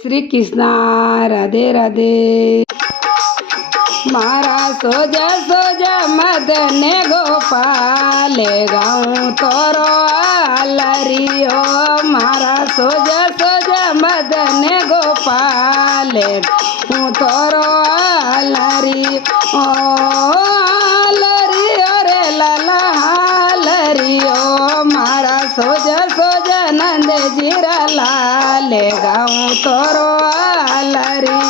શ્રી કૃષ્ણ. રાધે રાધે. મારા સોજા સોજા મદને ગોપાલે ગાઉં તોરો આલરીઓ. મારા સોજા સોજા મદને ગોપાલે હું તોરો આલરી. ઓ આલરીઓ રે લાલા આલરીઓ. મારા સોજા સોજા નંદજીરા લાલે ગાઉં તોરો આલરી.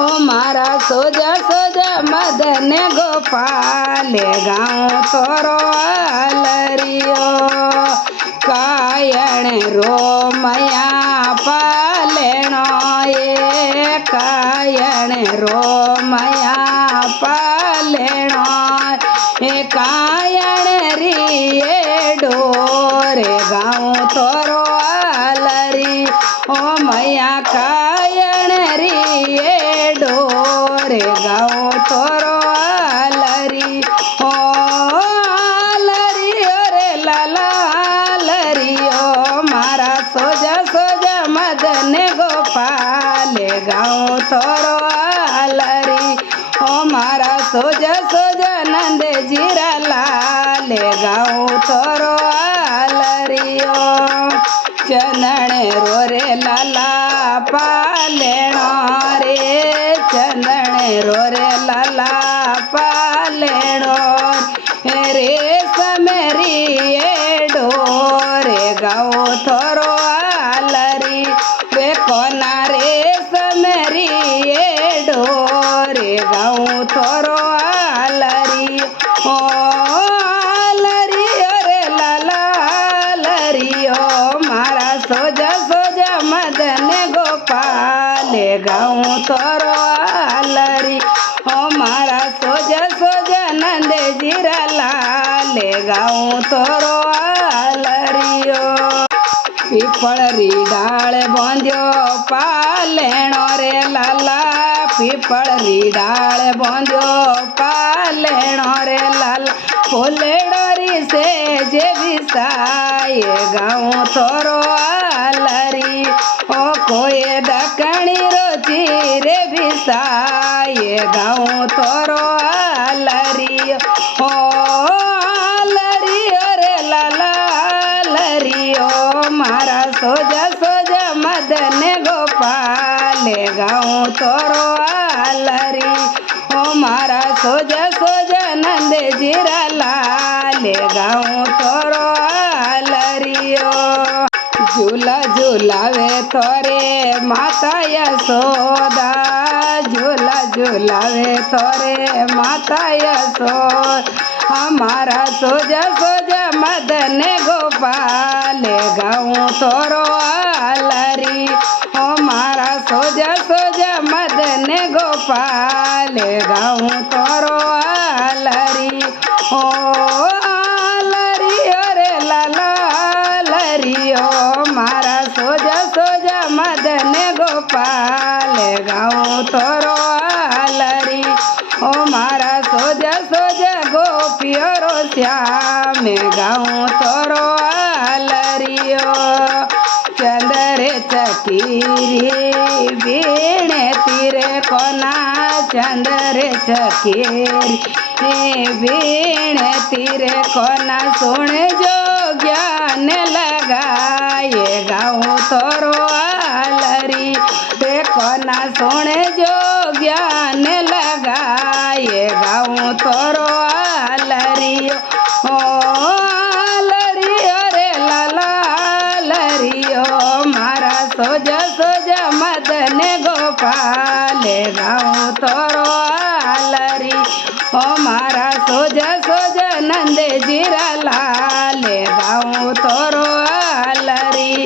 ઓ મારા સોજા સોજા મદને ગોપાલે ગાઉં તોરો આલરીઓ. કાયણે રોમયા પાલેણો એ કાયણે રોમયા પાલેણો એ કાયણે રીએ ડોરે ગાઉં તોરો આલરી. ઓ મયા કાયણે રીએ ડોરે ગાઉં તોરો આલરી. ઓ આલરીઓ રે લાલા આલરીઓ. મારા સોજા સોજા મદને ગોપાલે ગાઉં તોરો આલરી. ઓ મારા સોજા સોજા નંદજીરા લાલે ગાઉં તોરો આલરીઓ. ચંદણે રો રે લાલા પાલેણો રે. ચંદણે રો રે લાલા પાલેણો રે. સમેરી ડોરે ગાઉં તોરો આલરી. રે કોના રે સમેરી ડોરે ગાઉં તોરો આલરી. ઓ આલરીઓ રે લાલા આલરીઓ. મારા સોજા સોજા મદને ગોપાલે ગાઉં તોરો આલરી. ઓ મારા સોજા સોજા નંદજીરા લાલે ગાઉં તોરો આલરીઓ. પીપળરી ડાળે બાંધ્યો પાલેણો રે લાલા. પીપળરી ડાળે બાંધ્યો પાલેણો રે લાલા. ફૂલેડોરી સે જે વિસાય ગાઉં તોરો આલરી. ઓ કોઈ દકણી રોચી રે વિસાય ગાઉં તોરો આલરી. ઓ આલરીઓ રે લાલા આલરીઓ. મારા સોજા સોજા મદને ગોપાલે ગાઉં તોરો આલરી. ઓ મારા સોજા સોજા નંદજીરા લાલે ગાઉં તોરો આલરીઓ. ઝૂલા ઝૂલાવે તોરે માતા યશોદા. ઝૂલા ઝૂલાવે તોરે માતા યશોદ. અમારા સોજા સોજા મદને ગોપાલે ગાઉં તોરો આલરી. ઓ મારા સોજા સોજા મદને ગોપાલે ગાઉં તોરો આલરી. ઓ આલરીઓ રે લાલા આલરીઓ. મારા સોજા સોજા મદને ગોપાલે ગાઉં તોરો આલરી. ઓ મારા સોજા સોજા ગોપીઓ રો શ્યામે ગાઉં તોરો આલરીઓ. ચંદરે ચકીરી વીણે તીરે કોના. ચંદરે ચકીરી વીણે તીરે કોના. સુણજો જ્ઞાન લગાયે ગાઉં તોરો આલરી. રે કોના સુણજો જ્ઞાન લગાયે ગાઉં તોરો આલરી. ઓ આલરીઓ રે લાલા આલરીઓ. મારા સોજા સોજા મદને ગોપાલે ગાઉં તોરો આલરી. ઓ મારા સોજા સોજા નંદજીરા લાલે ગાઉં તોરો આલરી.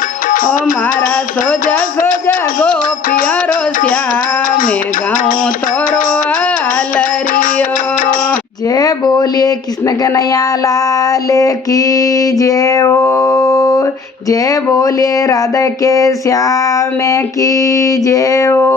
ઓ મારા સોજા સોજા ગોપીઓ રો શ્યામે ગાઉં તોરો આલરીઓ. जय बोलिए कृष्ण कन्हैया लाल की जय हो. जय बोलिए राधा के श्याम की जय हो.